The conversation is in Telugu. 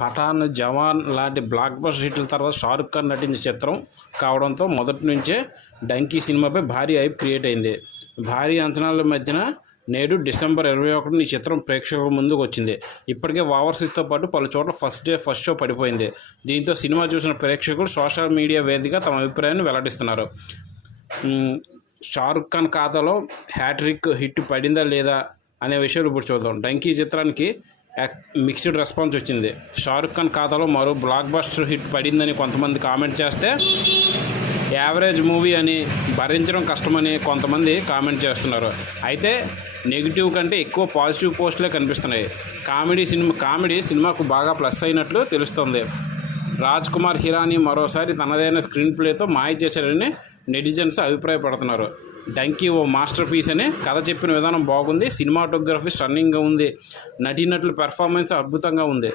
పఠాన్, జవాన్ లాంటి బ్లాక్ బస్టర్ హిట్ల తర్వాత షారుఖ్ ఖాన్ నటించిన చిత్రం కావడంతో మొదటి నుంచే డంకీ సినిమాపై భారీ హైప్ క్రియేట్ అయింది. భారీ అంచనాల మధ్యన నేడు డిసెంబర్ 21న ఈ చిత్రం ప్రేక్షకుల ముందుకు వచ్చింది. ఇప్పటికే ఓవర్సీస్తో పాటు పలు చోట్ల ఫస్ట్ డే ఫస్ట్ షో పడిపోయింది. దీంతో సినిమా చూసిన ప్రేక్షకులు సోషల్ మీడియా వేదికగా తమ అభిప్రాయాన్ని వెల్లడిస్తున్నారు. షారుఖ్ ఖాన్ ఖాతాలో హ్యాట్రిక్ హిట్ పడిందా లేదా అనే విషయాలు ఇప్పుడు చూద్దాం. డంకీ చిత్రానికి మిక్స్డ్ రెస్పాన్స్ వచ్చింది. షారుఖ్ ఖాన్ ఖాతాలో మరో బ్లాక్ బస్టర్ హిట్ పడిందని కొంతమంది కామెంట్ చేస్తే, యావరేజ్ మూవీ అని, భరించడం కష్టమని కొంతమంది కామెంట్ చేస్తున్నారు. అయితే నెగిటివ్ కంటే ఎక్కువ పాజిటివ్ పోస్టులే కనిపిస్తున్నాయి. కామెడీ సినిమాకు బాగా ప్లస్ అయినట్లు తెలుస్తోంది. రాజ్ కుమార్ హిరానీ మరోసారి తనదైన స్క్రీన్ ప్లేతో మాయ చేశారని నెటిజన్స్ అభిప్రాయపడుతున్నారు. డంకీ ఓ మాస్టర్ పీస్ అని, కథ చెప్పిన విధానం బాగుంది, సినిమాటోగ్రఫీ స్టన్నింగ్గా ఉంది, నటీనటుల పెర్ఫార్మెన్స్ అద్భుతంగా ఉంది.